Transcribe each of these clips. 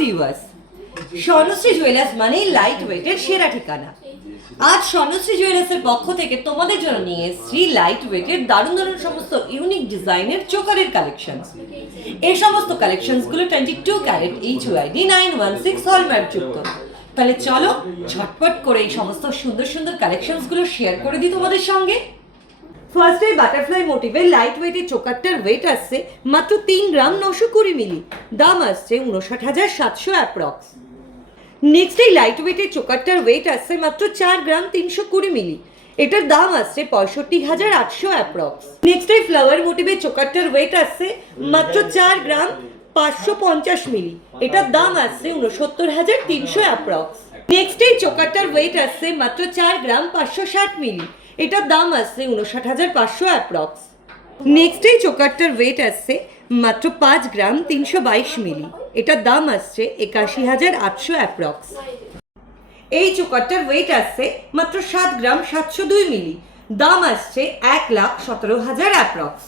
Viewers, Swarnashri jewellers মানেই light ওয়েটের সেরা ঠিকানা। আজ স্বর্ণশ্রী জুয়েলার্সের পক্ষ থেকে তোমাদের জন্য নিয়ে এসেছি লাইট ওয়েটের দারুণ দারুণ সমস্ত ইউনিক ডিজাইনের চোকারের কালেকশন। এই সমস্ত কালেকশনসগুলো 22 ক্যারেট HUID 916 হলমার্ক যুক্ত। তাহলে চলো ঝটপট করে এই সমস্ত সুন্দর সুন্দর কালেকশনসগুলো শেয়ার করে দিই তোমাদের সঙ্গে। ফার্স্টে বাটারফ্লাই মোটিভের লাইট ওয়েটের চোকারটার ওয়েট আসছে মাত্র 3 গ্রাম 920 মিলি, দাম আসছে 59,700 অ্যাপ্রক্স। নেক্সট এই লাইট ওয়েটের চোকারটার ওয়েট আসছে মাত্র 4 গ্রাম 320 মিলি, এটার দাম আসছে 65,800 অ্যাপ্রক্স। নেক্সট এই ফ্লাওয়ার মোটিভের চোকারটার ওয়েট আসছে মাত্র 4 গ্রাম 550 মিলি, এটার দাম আসছে 69,300 অ্যাপ্রক্স। নেক্সট এই চোকারটার ওয়েট আসছে মাত্র 4 গ্রাম 560 মিলি, এটার দাম আসছে 59,500 অ্যাপ্রক্স। নেক্সট এই চোকারটার ওয়েট আসছে মাত্র 5 গ্রাম 322 মিলি, এটার দাম আসছে 81,800 অ্যাপ্রক্স। এই চোকারটার ওয়েট আসছে মাত্র 7 গ্রাম 702 মিলি, দাম আসছে 1,17,000 অ্যাপ্রক্স।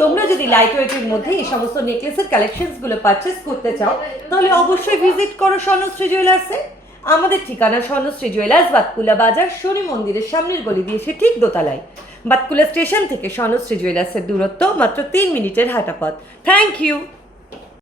তোমরা যদি লাইট ওয়েটের মধ্যে এই সমস্ত নেকলেসের কালেকশনসগুলো পারচেস করতে চাও তাহলে অবশ্যই ভিজিট করো স্বর্ণশ্রী জুয়েলার্সে। আমাদের ঠিকানা স্বর্ণশ্রী জুয়েলার্স, বাতকুলা বাজার, শনি মন্দিরের সামনের গলি দিয়ে এসে ঠিক দোতলায়। বাতকুলা স্টেশন থেকে স্বর্ণশ্রী জুয়েলার্সের দূরত্ব মাত্র 3 মিনিটের হাঁটা পথ। Thank you.